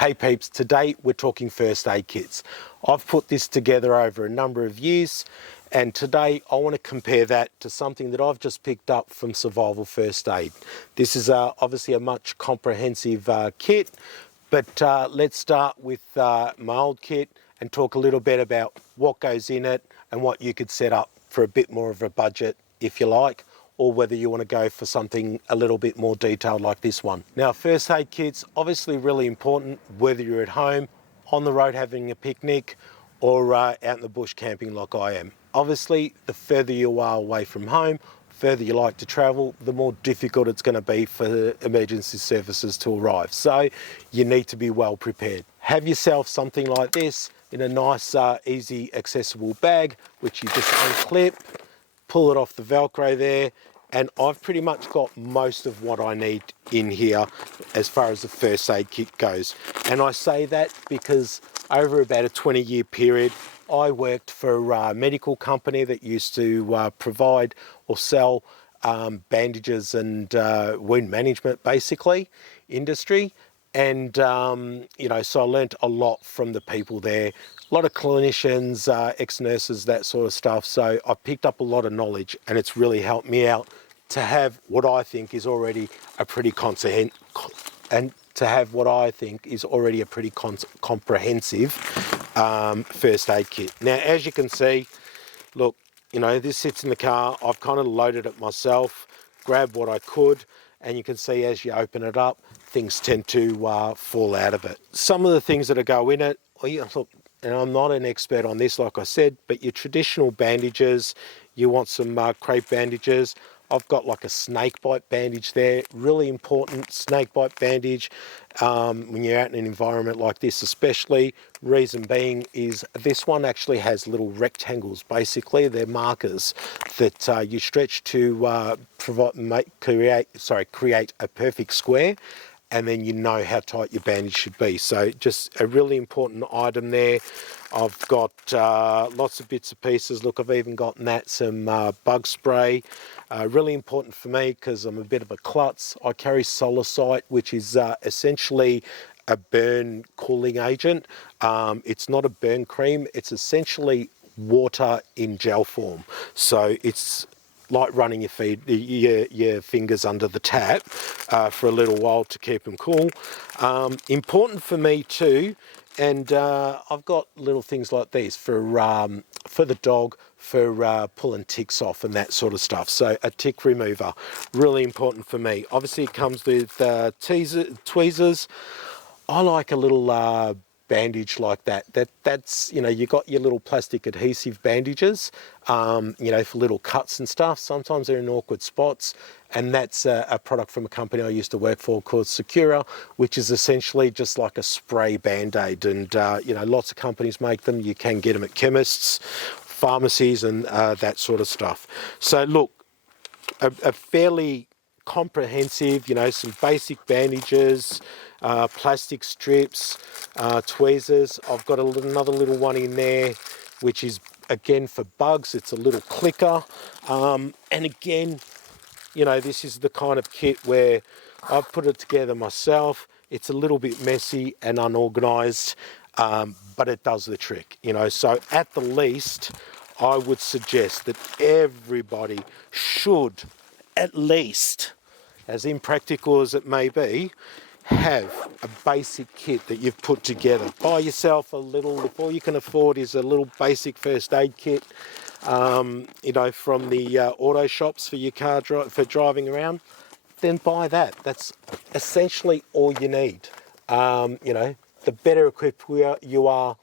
Hey peeps, today we're talking first aid kits. I've put this together over a number of years, and today I want to compare that to something that I've just picked up from Survival First Aid. This is obviously a much comprehensive kit, but let's start with my old kit and talk a little bit about what goes in it and what you could set up for a bit more of a budget if you like, or whether you want to go for something a little bit more detailed like this one. Now, first aid kits, obviously really important, whether you're at home, on the road having a picnic, or out in the bush camping like I am. Obviously, the further you are away from home, further you like to travel, the more difficult it's going to be for emergency services to arrive. So you need to be well prepared. Have yourself something like this in a nice, easy, accessible bag, which you just unclip, pull it off the Velcro there, and I've pretty much got most of what I need in here as far as the first aid kit goes. And I say that because over about a 20-year period, I worked for a medical company that used to provide or sell bandages and wound management, basically, industry. And, you know, so I learnt a lot from the people there. A lot of clinicians, ex-nurses, that sort of stuff. So I picked up a lot of knowledge, and it's really helped me out to have what I think is already a pretty comprehensive first aid kit. Now, as you can see, look, you know, this sits in the car. I've kind of loaded it myself, grabbed what I could, and you can see as you open it up, things tend to fall out of it. Some of the things that go in it, look, and I'm not an expert on this, like I said, but your traditional bandages, you want some crepe bandages. I've got like a snake bite bandage there, really important snake bite bandage when you're out in an environment like this especially. Reason being is this one actually has little rectangles, basically they're markers that you stretch to create a perfect square, and then you know how tight your bandage should be. So just a really important item there. I've got lots of bits and pieces. Look, I've even got some bug spray. Really important for me because I'm a bit of a klutz. I carry Solicite, which is essentially a burn cooling agent. It's not a burn cream. It's essentially water in gel form. So it's like running your fingers under the tap for a little while to keep them cool. Important for me too, and I've got little things like these for the dog, for pulling ticks off and that sort of stuff. So a tick remover, really important for me. Obviously it comes with tweezers. I like a little bandage like that's, you know, you got your little plastic adhesive bandages, you know, for little cuts and stuff. Sometimes they're in awkward spots, and that's a product from a company I used to work for called Secura, which is essentially just like a spray band-aid. And you know, lots of companies make them. You can get them at chemists, pharmacies, and that sort of stuff. So look, a fairly comprehensive, you know, some basic bandages, plastic strips, tweezers. I've got another little one in there, which is again for bugs. It's a little clicker, and again, you know, this is the kind of kit where I've put it together myself. It's a little bit messy and unorganized, but it does the trick, you know. So at the least, I would suggest that everybody should, at least, as impractical as it may be, have a basic kit that you've put together. Buy yourself a little, if all you can afford is a little basic first aid kit, you know, from the auto shops for your car for driving around, then buy that. That's essentially all you need. You know, the better equipped you are,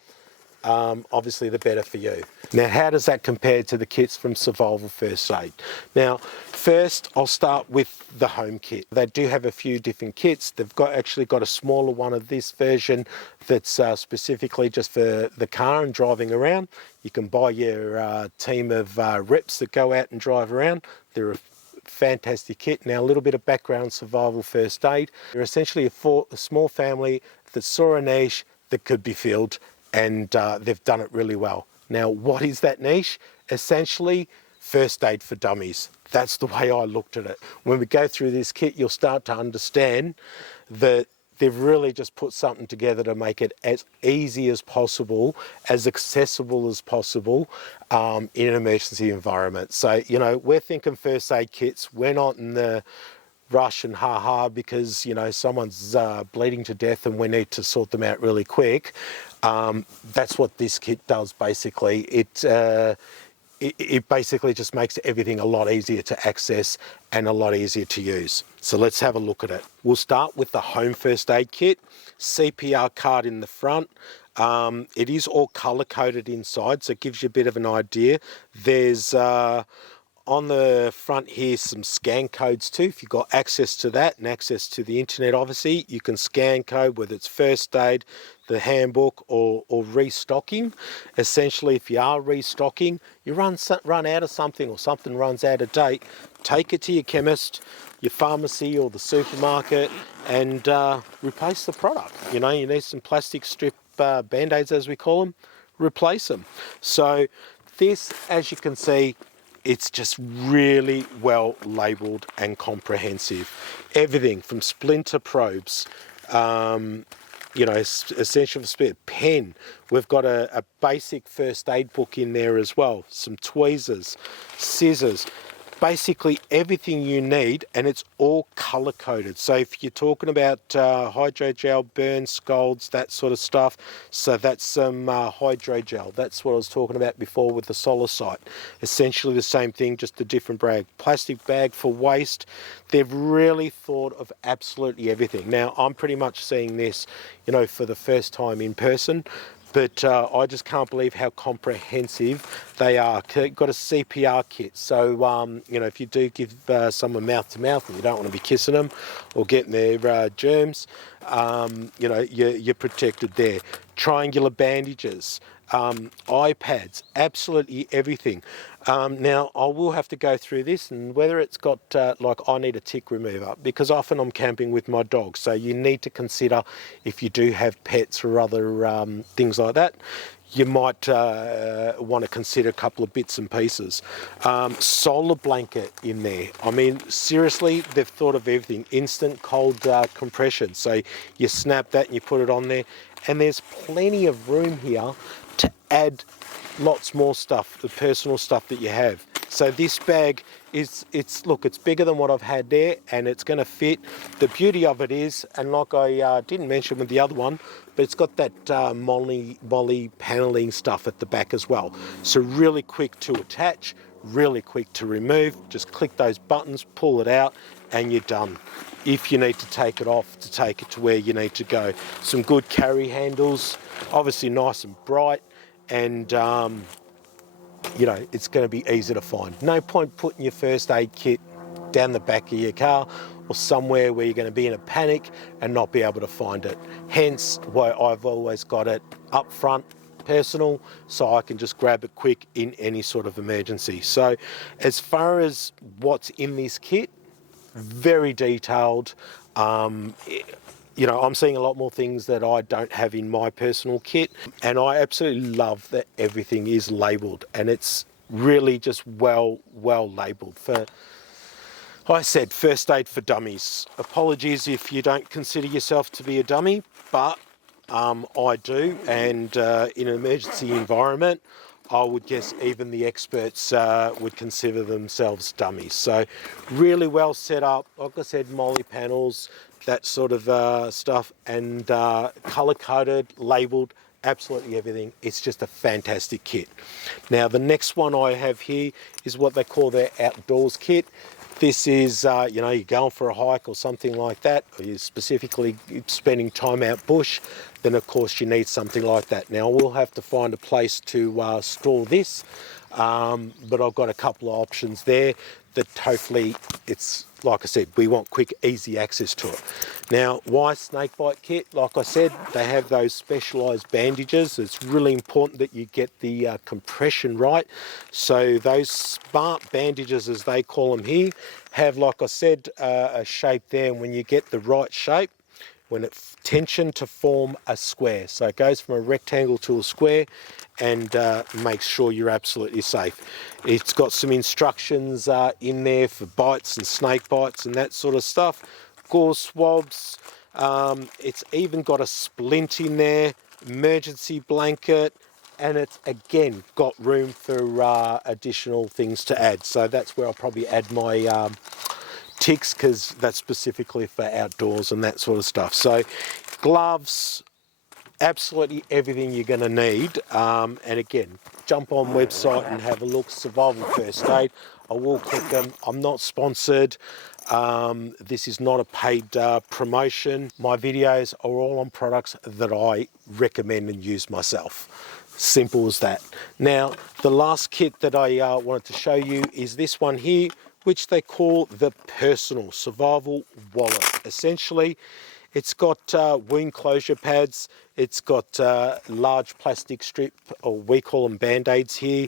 obviously the better for you. Now, how does that compare to the kits from Survival First Aid? Now, first, I'll start with the home kit. They do have a few different kits. They've actually got a smaller one of this version that's specifically just for the car and driving around. You can buy your team of reps that go out and drive around. They're a fantastic kit. Now, a little bit of background Survival First Aid. They're essentially a small family that saw a niche that could be filled, and they've done it really well. Now, what is that niche? Essentially, first aid for dummies. That's the way I looked at it. When we go through this kit, you'll start to understand that they've really just put something together to make it as easy as possible, as accessible as possible in an emergency environment. So, you know, we're thinking first aid kits. We're not in the rush and because, you know, someone's bleeding to death and we need to sort them out really quick. That's what this kit does, basically. It basically just makes everything a lot easier to access and a lot easier to use. So let's have a look at it. We'll start with the home first aid kit. CPR card in the front. It is all color coded inside, so it gives you a bit of an idea. There's on the front here some scan codes too. If you've got access to that and access to the internet, obviously, you can scan code, whether it's first aid, the handbook, or restocking. Essentially, if you are restocking, you run out of something or something runs out of date, take it to your chemist, your pharmacy or the supermarket and replace the product. You know, you need some plastic strip band-aids, as we call them, replace them. So this, as you can see, it's just really well labelled and comprehensive. Everything from splinter probes, you know, essential for spare pen. We've got a basic first aid book in there as well. Some tweezers, scissors, basically everything you need, and it's all color coded. So if you're talking about hydrogel, burns, scalds, that sort of stuff, so that's some hydrogel. That's what I was talking about before with the Solicite. Essentially the same thing, just a different bag. Plastic bag for waste. They've really thought of absolutely everything. Now, I'm pretty much seeing this, you know, for the first time in person. But I just can't believe how comprehensive they are. Got a CPR kit, so you know, if you do give someone mouth to mouth and you don't want to be kissing them or getting their germs, you know, you're protected there. Triangular bandages, iPads, absolutely everything. Now, I will have to go through this, and whether it's got, like, I need a tick remover, because often I'm camping with my dog, so you need to consider if you do have pets or other things like that, you might want to consider a couple of bits and pieces. Solar blanket in there. I mean, seriously, they've thought of everything. Instant cold compression, so you snap that and you put it on there, and there's plenty of room here to add lots more stuff, the personal stuff that you have. So this bag is, it's bigger than what I've had there, and it's going to fit. The beauty of it is, and like I didn't mention with the other one, but it's got that moly paneling stuff at the back as well. So really quick to attach, really quick to remove. Just click those buttons, pull it out, and you're done. If you need to take it off, to take it to where you need to go. Some good carry handles, obviously nice and bright, and you know, it's going to be easy to find. No point putting your first aid kit down the back of your car or somewhere where you're going to be in a panic and not be able to find it. Hence why I've always got it up front, personal, so I can just grab it quick in any sort of emergency. So as far as what's in this kit, very detailed. You know, I'm seeing a lot more things that I don't have in my personal kit, and I absolutely love that everything is labelled, and it's really just well labelled. For, I said, first aid for dummies. Apologies if you don't consider yourself to be a dummy, but I do, and in an emergency environment, I would guess even the experts would consider themselves dummies. So really well set up, like I said, moly panels, that sort of stuff, and colour-coded, labelled, absolutely everything. It's just a fantastic kit. Now, the next one I have here is what they call their outdoors kit. This is, you know, you're going for a hike or something like that, or you're specifically spending time out bush, then of course you need something like that. Now, we'll have to find a place to store this, but I've got a couple of options there that hopefully it's, like I said, we want quick, easy access to it. Now, why snakebite kit? Like I said, they have those specialised bandages. It's really important that you get the compression right. So those smart bandages, as they call them here, have, like I said, a shape there. And when you get the right shape, when it's tension to form a square. So it goes from a rectangle to a square, and makes sure you're absolutely safe. It's got some instructions in there for bites and snake bites and that sort of stuff. Gauze swabs, It's even got a splint in there, emergency blanket, and it's again got room for additional things to add. So that's where I'll probably add my ticks, because that's specifically for outdoors and that sort of stuff. So gloves, absolutely everything you're going to need. And again, jump on website and have a look. Survival First Aid. I will click them. I'm not sponsored. This is not a paid promotion. My videos are all on products that I recommend and use myself. Simple as that. Now, the last kit that I wanted to show you is this one here, which they call the Personal Survival Wallet. Essentially, it's got wound closure pads, it's got large plastic strip, or we call them band-aids here,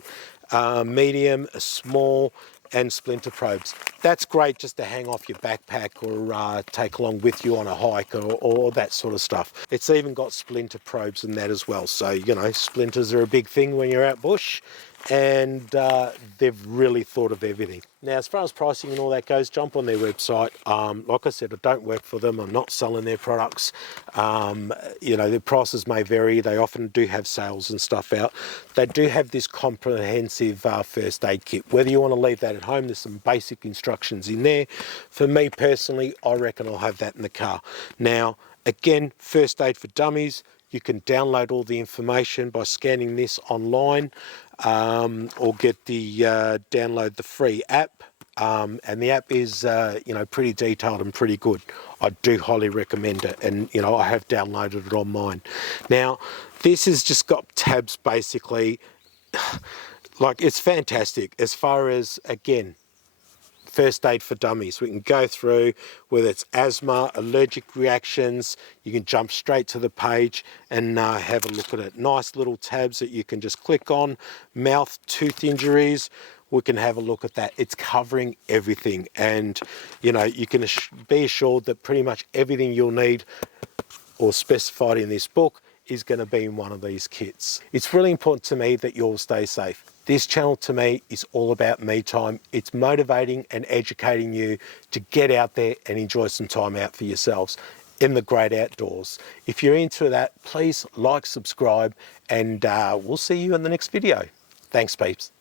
medium, small, and splinter probes. That's great just to hang off your backpack or take along with you on a hike or that sort of stuff. It's even got splinter probes and that as well. So, you know, splinters are a big thing when you're out bush, and they've really thought of everything. Now, as far as pricing and all that goes, jump on their website. Like I said, I don't work for them. I'm not selling their products. You know, their prices may vary. They often do have sales and stuff out. They do have this comprehensive first aid kit. Whether you want to leave that at home, there's some basic instructions in there. For me personally, I reckon I'll have that in the car. Now, again, First Aid for Dummies. You can download all the information by scanning this online, or get the download the free app. And the app is you know, pretty detailed and pretty good. I do highly recommend it, and you know, I have downloaded it on mine. Now, this has just got tabs basically. Like, it's fantastic as far as, again, First Aid for Dummies. We can go through whether it's asthma, allergic reactions. You can jump straight to the page and have a look at it. Nice little tabs that you can just click on. Mouth, tooth injuries, we can have a look at that. It's covering everything, and you know, you can be assured that pretty much everything you'll need or specified in this book is going to be in one of these kits. It's really important to me that you all stay safe. This channel to me is all about me time. It's motivating and educating you to get out there and enjoy some time out for yourselves in the great outdoors. If you're into that, please like, subscribe, and we'll see you in the next video. Thanks, peeps.